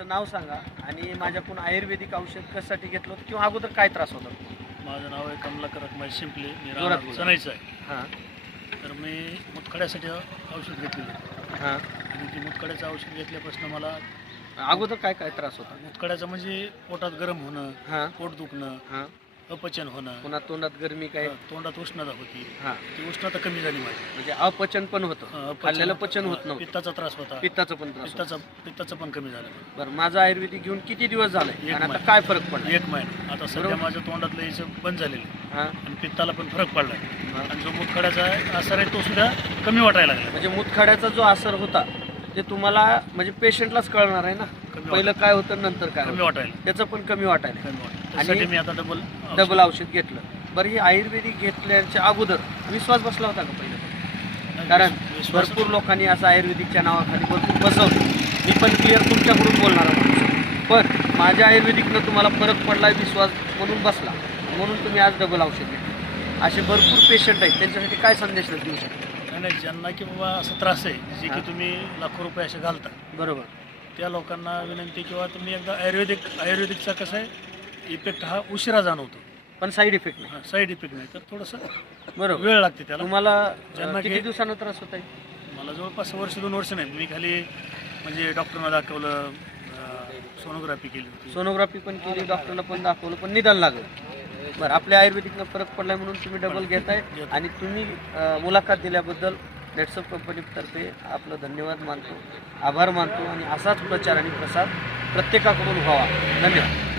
तुमचं नाव सांगा आणि माझ्याकडून आयुर्वेदिक औषध कशासाठी घेतलं होतं किंवा अगोदर काय त्रास होता? माझं नाव आहे कमलाकर रखमाई शिंपले, मी जोरात बोला. सनाईचं आहे. हां तर मी मुतखड्यासाठी औषध घेतलेलं हां. आणि ती मुतखड्याचं औषध घेतल्यापासून मला अगोदर काय काय त्रास होता? मुतखड्याचं म्हणजे पोटात गरम होणं, हां पोट दुखणं, हां. अपचन होणं, पुन्हा तोंडात गरमी काय? तोंडात उष्णता होती. हां. ती उष्णता कमी झाली माझी. म्हणजे अपचन पण होतं, अपचन- खाल्लेलं पचन होत नव्हतं, पित्ताचा त्रास होता. पित्ताचं पण त्रास होतं. पित्ताचं पण कमी झालं. बरं, माझं आयुर्वेदिक घेऊन किती दिवस झाले एक आणि आता महिना. काय फरक पडला? 1 महिना. आता सध्या बरोबर. माझं तोंडातलं याचं बंद झालेलं आहे हां आणि पित्ताला पण फरक पडला हां. आणि जो मुतखड्याचा असर आहे तो सुद्धा कमी वाटायला लागला. म्हणजे मुतखड्याचा जो असर होता ते तुम्हाला म्हणजे पेशंटलाच कळणार आहे ना, कमी पहिलं काय होतं नंतर काय कमी होतं. वाटायला त्याचं पण कमी वाटायला कमी वाटलं. आणि त्यासाठी मी आता डबल औषध घेतलं. बरं, ही आयुर्वेदिक घेतल्याच्या अगोदर विश्वास बसला होता का पहिलं? कारण भरपूर लोकांनी असं आयुर्वेदिकच्या नावाखाली भरपूर फसवलं. मी पण क्लिअर तुमच्याकडून बोलणार आहे, पण माझ्या आयुर्वेदिकनं तुम्हाला फरक पडला, विश्वास म्हणून बसला, म्हणून तुम्ही आज डबल औषध घेतलं. असे भरपूर पेशंट आहेत, त्यांच्यासाठी काय संदेश देऊ शकता? नाही, ज्यांना की बाबा असा त्रास आहे जे की हां. तुम्ही लाखो रुपये असे घालता, बरोबर. त्या लोकांना विनंती किंवा तुम्ही एकदा आयुर्वेदिकचा कसं आहे इफेक्ट हा उशिरा जाणवतो, पण साईड इफेक्ट नाही. साईड इफेक्ट नाही तर थोडंसं बरोबर. वेळ लागते त्याला. तुम्हाला ज्यांना किती की- दिवसानं त्रास होत आहे? मला जवळपास वर्ष 2 वर्ष नाही, मी खाली म्हणजे डॉक्टरना दाखवलं, सोनोग्राफी केली होती. सोनोग्राफी पण केली, डॉक्टरला पण दाखवलं, पण निदान लागलं. बरं, आपल्या आयुर्वेदिकनं फरक पडलाय म्हणून तुम्ही डबल घेताय आणि तुम्ही मुलाखत दिल्याबद्दल नेटसप कंपनीतर्फे आपलं धन्यवाद मानतो, आभार मानतो आणि असाच प्रचार आणि प्रसार प्रत्येकाकडून व्हावा. धन्यवाद.